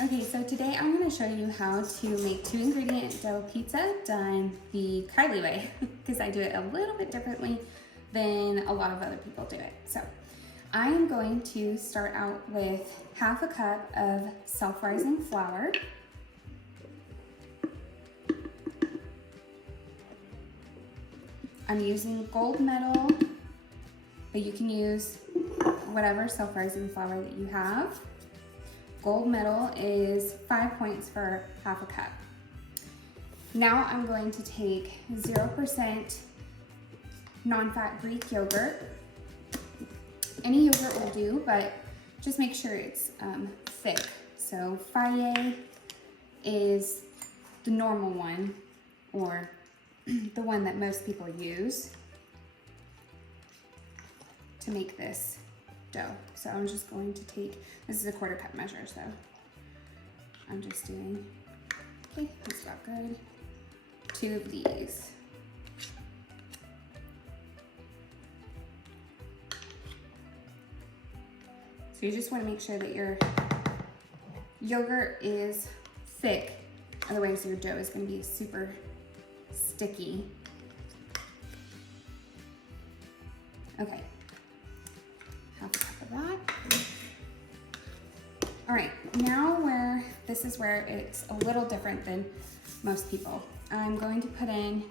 Okay, so today I'm going to show you how to make 2-ingredient dough pizza done the Kylie way, because I do it a little bit differently than a lot of other people do it. So I am going to start out with half a cup of self-rising flour. I'm using gold medal, but you can use whatever self-rising flour that you have. Gold medal is 5 points for half a cup. Now I'm going to take 0% non-fat Greek yogurt. Any yogurt will do, but just make sure it's thick. So Fage is the normal one, or the one that most people use to make this dough. So I'm just going to take, this is a 1/4 cup measure, so I'm just doing, okay, that's about good. 2 of these. So you just want to make sure that your yogurt is thick, otherwise your dough is going to be super sticky. Okay, half a cup of that. All right, now this is where it's a little different than most people. I'm going to put in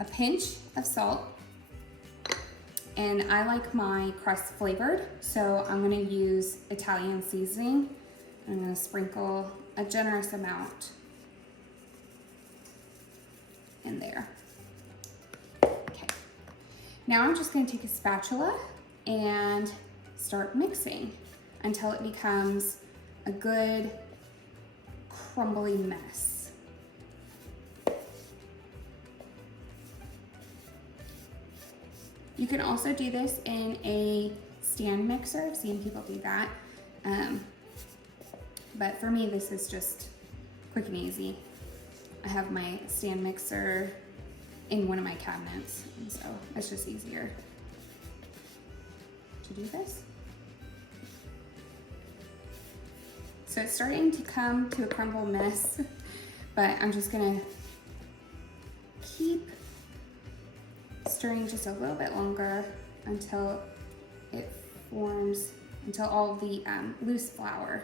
a pinch of salt, and I like my crust flavored, so I'm gonna use Italian seasoning. I'm gonna sprinkle a generous amount in there. Okay, now I'm just gonna take a spatula and start mixing until it becomes a good crumbly mess. You can also do this in a stand mixer. I've seen people do that. But for me, this is just quick and easy. I have my stand mixer in one of my cabinets, and so it's just easier to do this. So it's starting to come to a crumble mess, but I'm just gonna keep stirring just a little bit longer until it forms, until all the loose flour,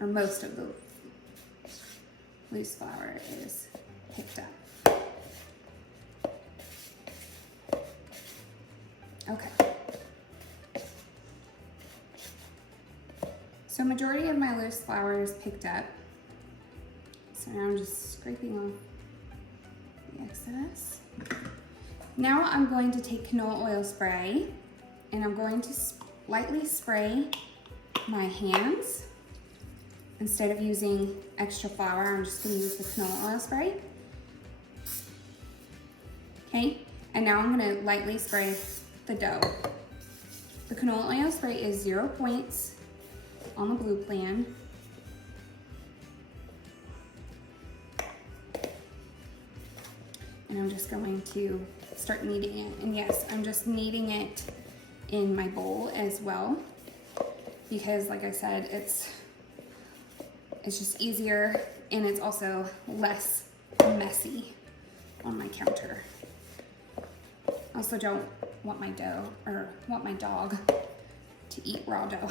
or most of the loose flour, is picked up. Okay. So majority of my loose flour is picked up. So now I'm just scraping off the excess. Now I'm going to take canola oil spray, and I'm going to lightly spray my hands. Instead of using extra flour, I'm just going to use the canola oil spray. Okay, and now I'm going to lightly spray the dough. The canola oil spray is 0 points on the blue plan. And I'm just going to start kneading it. And yes, I'm just kneading it in my bowl as well, because like I said, it's just easier, and it's also less messy on my counter. I also don't want my dog to eat raw dough.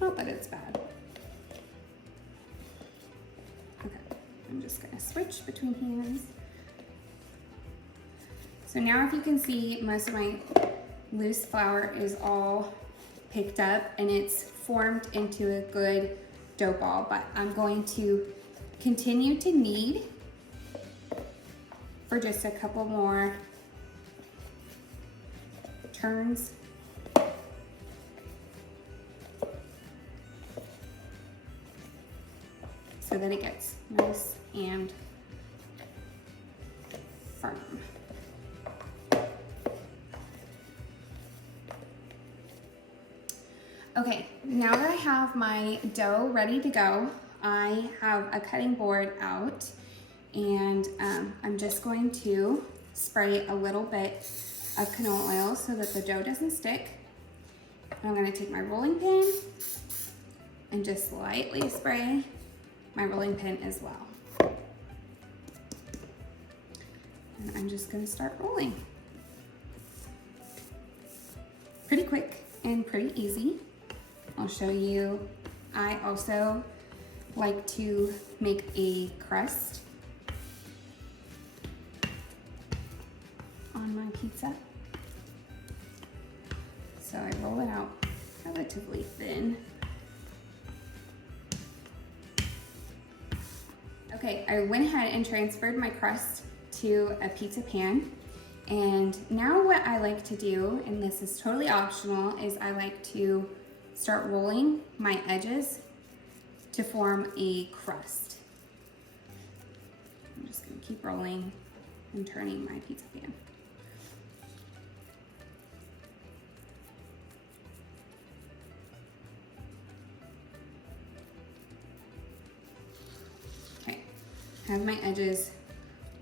Not that it's bad. Okay, I'm just gonna switch between hands. So now if you can see, most of my loose flour is all picked up and it's formed into a good dough ball, but I'm going to continue to knead for just a couple more turns. So that it gets nice and firm. Okay, now that I have my dough ready to go, I have a cutting board out, and I'm just going to spray a little bit of canola oil so that the dough doesn't stick. I'm gonna take my rolling pin and just lightly spray my rolling pin as well. And I'm just gonna start rolling. Pretty quick and pretty easy. I'll show you. I also like to make a crust on my pizza. So I roll it out relatively thin. Okay, I went ahead and transferred my crust to a pizza pan. And now what I like to do, and this is totally optional, is I like to start rolling my edges to form a crust. I'm just gonna keep rolling and turning my pizza pan. Okay, I have my edges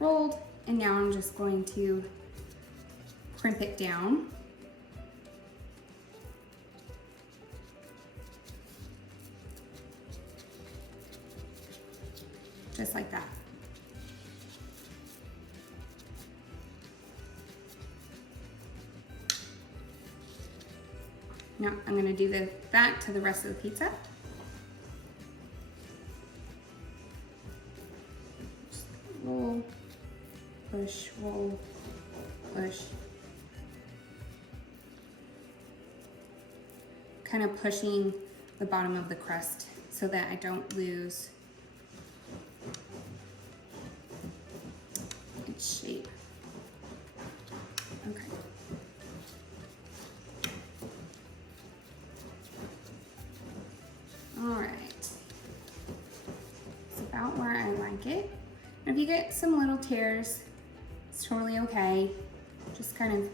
rolled, and now I'm just going to crimp it down. Just like that. Now I'm going to do that to the rest of the pizza. Just roll, push, roll, push. Kind of pushing the bottom of the crust so that I don't lose its shape. Okay. All right. It's about where I like it. And if you get some little tears, it's totally okay. Just kind of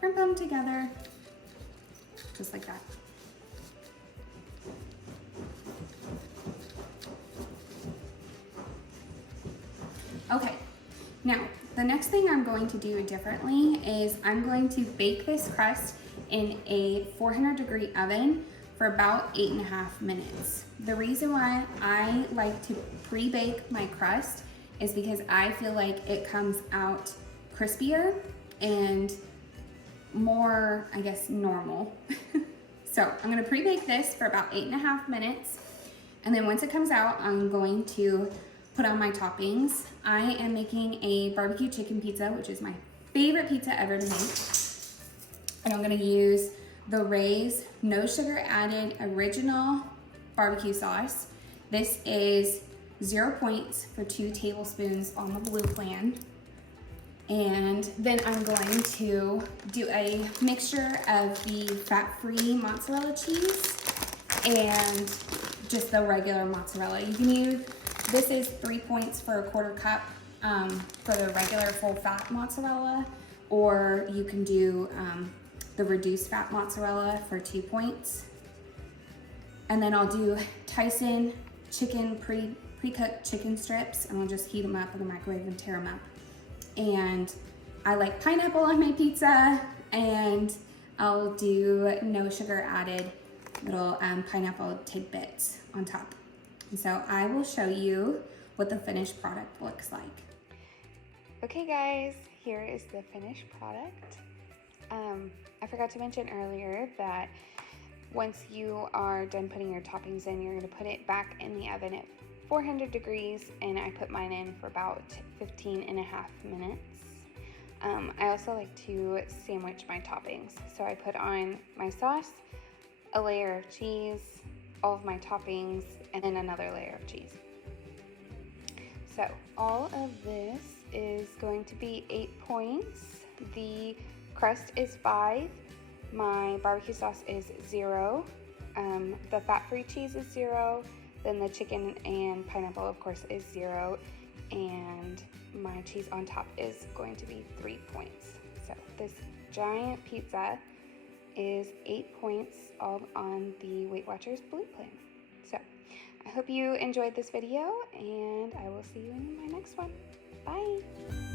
crimp them together, just like that. Okay, now the next thing I'm going to do differently is I'm going to bake this crust in a 400-degree oven for about 8.5 minutes. The reason why I like to pre-bake my crust is because I feel like it comes out crispier and more, I guess, normal. So I'm gonna pre-bake this for about 8.5 minutes. And then once it comes out, I'm going to put on my toppings. I am making a barbecue chicken pizza, which is my favorite pizza ever to make. And I'm gonna use the Ray's no sugar added original barbecue sauce. This is 0 points for 2 tablespoons on the blue plan. And then I'm going to do a mixture of the fat-free mozzarella cheese and just the regular mozzarella. You can use, this is 3 points for a 1/4 cup for the regular full fat mozzarella, or you can do the reduced fat mozzarella for 2 points. And then I'll do Tyson chicken, pre-cooked chicken strips, and I'll just heat them up in the microwave and tear them up. And I like pineapple on my pizza, and I'll do no sugar added little pineapple tidbits on top. And so I will show you what the finished product looks like. Okay guys, here is the finished product. I forgot to mention earlier that once you are done putting your toppings in, you're gonna put it back in the oven at 400 degrees, and I put mine in for about 15.5 minutes. I also like to sandwich my toppings. So I put on my sauce, a layer of cheese, all of my toppings, and then another layer of cheese. So all of this is going to be 8 points. The crust is 5. My barbecue sauce is 0. The fat-free cheese is 0. Then the chicken and pineapple, of course, is 0. And my cheese on top is going to be 3 points. So this giant pizza is 8 points, all on the Weight Watchers Blue Plan. So I hope you enjoyed this video, and I will see you in my next one. Bye.